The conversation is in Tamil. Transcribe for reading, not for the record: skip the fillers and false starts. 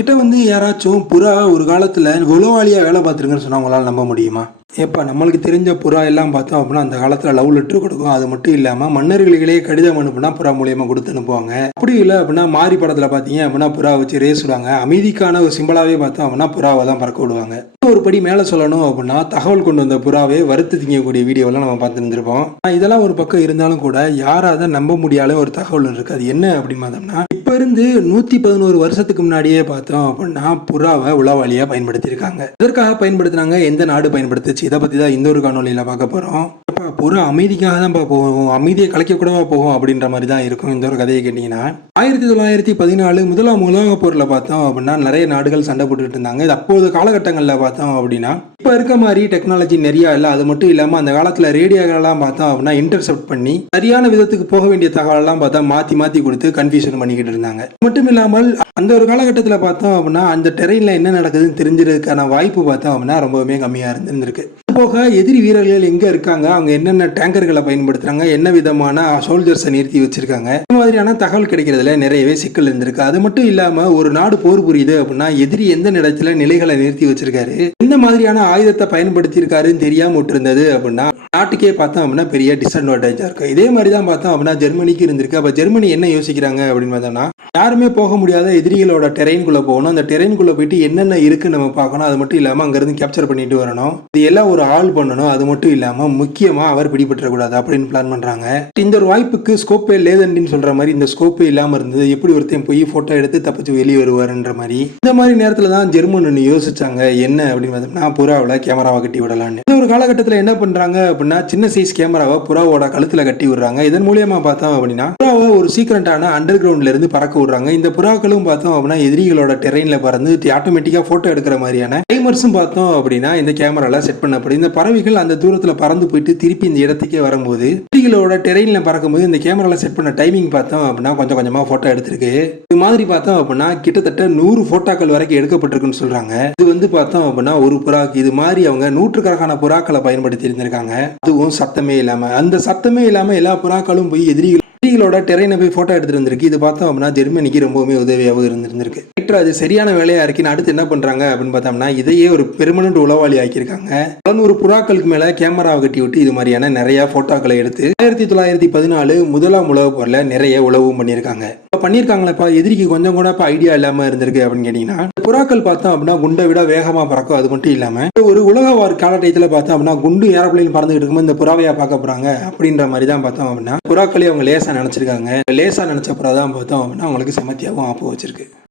கிட்ட வந்து யாராச்சும் புறா ஒரு காலத்துல உளவாளியா வேலை பார்த்துருக்குன்னு சொன்னா உங்களால நம்ப முடியுமா? ஏப்பா நம்மளுக்கு தெரிஞ்ச புறா எல்லாம் பார்த்தோம் அப்படின்னா அந்த காலத்துல லவ் லெட்டர் கொடுக்கும். அது மட்டும் இல்லாம மன்னர்களுகளே கடிதம் அனுப்புனா புறா மூலியமா கொடுத்து அனுப்புவாங்க. அப்படி இல்லை அப்படின்னா மாரி படத்துல பாத்தீங்க அப்படின்னா புறா வச்சு ரேஸ் விடுவாங்க. அமைதிக்கான ஒரு சிம்பலாவே பார்த்தோம் அப்படின்னா புறாவை தான் பறக்க விடுவாங்க. ஒரு படி மேல சொல்லணும் அப்படின்னா தகவல் கொண்டு வந்த புறாவே வறுத்து திங்கக்கூடிய வீடியோலாம் நம்ம பார்த்து இருந்திருப்போம். இதெல்லாம் ஒரு பக்கம் இருந்தாலும் கூட யாராவது நம்ப முடியாத ஒரு தகவல் இருக்கு. அது என்ன அப்படின்னு பார்த்தோம்னா இப்ப இருந்து 111 வருஷத்துக்கு முன்னாடியே பார்த்தோம் அப்படின்னா புறாவை உளவாளியா பயன்படுத்தியிருக்காங்க. எதற்காக பயன்படுத்தினாங்க, எந்த நாடு பயன்படுத்துச்சு, இதை பத்தி தான் இந்த ஒரு காணொலியில பார்க்க போறோம். புறா அமைதிக்காக தான் போகும், அமைதியை கலைக்க கூடவா போகும் அப்படின்ற மாதிரி தான் இருக்கும் இந்த ஒரு கதையை கேட்டீங்கன்னா. 1914 முதலாம் உலக போர்ல பார்த்தோம் அப்படின்னா நிறைய நாடுகள் சண்டை போட்டுட்டு இருந்தாங்க. இது அப்போது காலகட்டங்களில் பார்த்தோம் அப்படின்னா இப்ப இருக்க மாதிரி டெக்னாலஜி நிறைய இல்லை. அது மட்டும் இல்லாம அந்த காலத்துல ரேடியோக்கெல்லாம் பார்த்தோம் அப்படின்னா இன்டர்செப்ட் பண்ணி சரியான விதத்துக்கு போக வேண்டிய தகவல் எல்லாம் பார்த்தா மாத்தி மாத்தி கொடுத்து கன்ஃபியூஷன் பண்ணிக்கிட்டு இருந்தாங்க. மட்டும் இல்லாமல் அந்த ஒரு காலகட்டத்தில் பார்த்தோம் அப்படின்னா அந்த டெரெயின்ல என்ன நடக்குதுன்னு தெரிஞ்சிருக்கான வாய்ப்பு பார்த்தோம் அப்படின்னா ரொம்பவுமே கம்மியா இருந்திருக்கு. போக எதிரி வீரர்கள் எங்க இருக்காங்க, அவங்க என்னென்ன டேங்கர்களை பயன்படுத்துறாங்க, என்ன விதமான சோல்ஜர்ஸை நிறுத்தி வச்சிருக்காங்க, இந்த மாதிரியான தகவல் கிடைக்கிறதுல நிறையவே சிக்கல் இருந்திருக்கு. அது மட்டும் இல்லாம ஒரு நாடு போர் புரியுது அப்படின்னா எதிரி எந்த இடத்துல நிலைகளை நிறுத்தி வச்சிருக்காரு, எந்த மாதிரியான ஆயுதத்தை பயன்படுத்தி இருக்காருன்னு தெரியாம விட்டுருந்தது அப்படின்னா நாட்டுக்கே பார்த்தோம் அப்படின்னா பெரிய டிஸ்அட்வான்டேஜா இருக்கு. இதே மாதிரி தான் பார்த்தோம் அப்படின்னா ஜெர்மனிக்கு இருந்திருக்கு. அப்ப ஜெர்மனி என்ன யோசிக்கிறாங்க அப்படின்னு பார்த்தோம்னா யாருமே போக முடியாத எதிரிகளோட டெரெயின்குள்ள போகணும், அந்த டெரெயின்குள்ள போயிட்டு என்னென்ன இருக்குன்னு நம்ம பார்க்கணும். அது மட்டும் இல்லாம அங்க இருந்து கேப்சர் பண்ணிட்டு வரணும். இது எல்லாம் ஒரு ஆள் பண்ணணும். அது மட்டும் இல்லாம முக்கியமா அவர் பிடிபற்றக்கூடாது அப்படின்னு பிளான் பண்றாங்க. இந்த ஒரு வாய்ப்புக்கு ஸ்கோப்பே லேதண்டின்னு சொல்ற மாதிரி இந்த ஸ்கோப்பே இல்லாம இருந்தது. எப்படி ஒருத்தன் போய் போட்டோ எடுத்து தப்பிச்சு வெளியே வருவாருன்ற மாதிரி இந்த மாதிரி நேரத்துல தான் ஜெர்மன் ஒன்று யோசிச்சாங்க. என்ன அப்படின்னு பார்த்தோம்னா புறாவில் கேமராவை கட்டி விடலான்னு. இந்த ஒரு காலகட்டத்தில் என்ன பண்றாங்க அப்படின்னா சின்ன சைஸ் கேமராவை புறாவோட கழுத்துல கட்டி விடுறாங்க. இதன் மூலியமா பார்த்தோம் அப்படின்னா புறாவை ஒரு சீக்கிரட்டான அண்டர் கிரவுண்ட்ல இருந்து பறக்க விடுறாங்க. இந்த புறாக்களும் பார்த்தோம் அப்படின்னா எதிரிகளோட டெரெயின்ல பறந்து ஆட்டோமேட்டிக்கா போட்டோ எடுக்கிற மாதிரியான டைமர்ஸும் பார்த்தோம் அப்படின்னா இந்த கேமரால செட் பண்ணப்படும். இந்த பறவைகள் அந்த தூரத்துல பறந்து போயிட்டு திருப்பி இந்த இடத்துக்கே வரும்போது எதிரிகளோட டெரெயின்ல பறக்கும்போது இந்த கேமரால செட் பண்ண டைமிங் பார்த்தோம் அப்படின்னா கொஞ்சம் கொஞ்சமா போட்டோ எடுத்திருக்கு. இது மாதிரி பார்த்தோம் அப்படின்னா கிட்டத்தட்ட 100 போட்டோக்கள் வரைக்கும் எடுக்கப்பட்டிருக்குன்னு சொல்றாங்க. இது வந்து பார்த்தோம் அப்படின்னா ஒரு புறாக்கு இது மாதிரி அவங்க நூற்றுக்கணக்கான புறாக்களை பயன்படுத்தி இருந்திருக்காங்க. அதுவும் சத்தமே இல்லாம. அந்த சத்தமே இல்லாம எல்லா புறாக்களும் போய் எதிரிகளோட டெரெயினை போய் போட்டோ எடுத்துட்டு இருந்திருக்கு. இது பார்த்தோம் அப்படின்னா ஜெர்மனிக்கு ரொம்பவுமே உதவியாக இருந்திருக்கு. அது சரியான வேலையா இருக்குன்னு அடுத்து என்ன பண்றாங்க அப்படின்னு பார்த்தோம்னா இதையே ஒரு பெர்மனன்ட் உளவாளி ஆக்கியிருக்காங்க. 100 புறாக்களுக்கு மேல கேமராவை கட்டி விட்டு இது மாதிரியான நிறைய போட்டோக்களை எடுத்து 1914 முதலாம் உலக போர்ல நிறைய உளவும் பண்ணியிருக்காங்க. பண்ணியிருக்காங்களப்பா எதிரிக்கு கொஞ்சம் கூட ஐடியா இல்லாம இருந்திருக்கு அப்படின்னு கேட்டீங்கன்னா புறாக்கள் பார்த்தோம் அப்படின்னா குண்டை விட வேகமா பறக்கும். அது மட்டும் இல்லாம ஒரு உலக வார் காலட்டயத்துல பார்த்தோம் அப்படின்னா குண்டு ஏரோப்ளேன் பறந்துகிட்டு இருக்கும்போது இந்த புறாவையா பார்க்க போறாங்க அப்படின்ற மாதிரி தான் பார்த்தோம் அப்படின்னா புறாக்களே அவங்க லேசா நினைச்சிருக்காங்க. லேசா நினைச்ச புறா தான் பார்த்தோம் அப்படின்னா அவங்களுக்கு செமத்தியாகவும் ஆப்பு வச்சிருக்கு.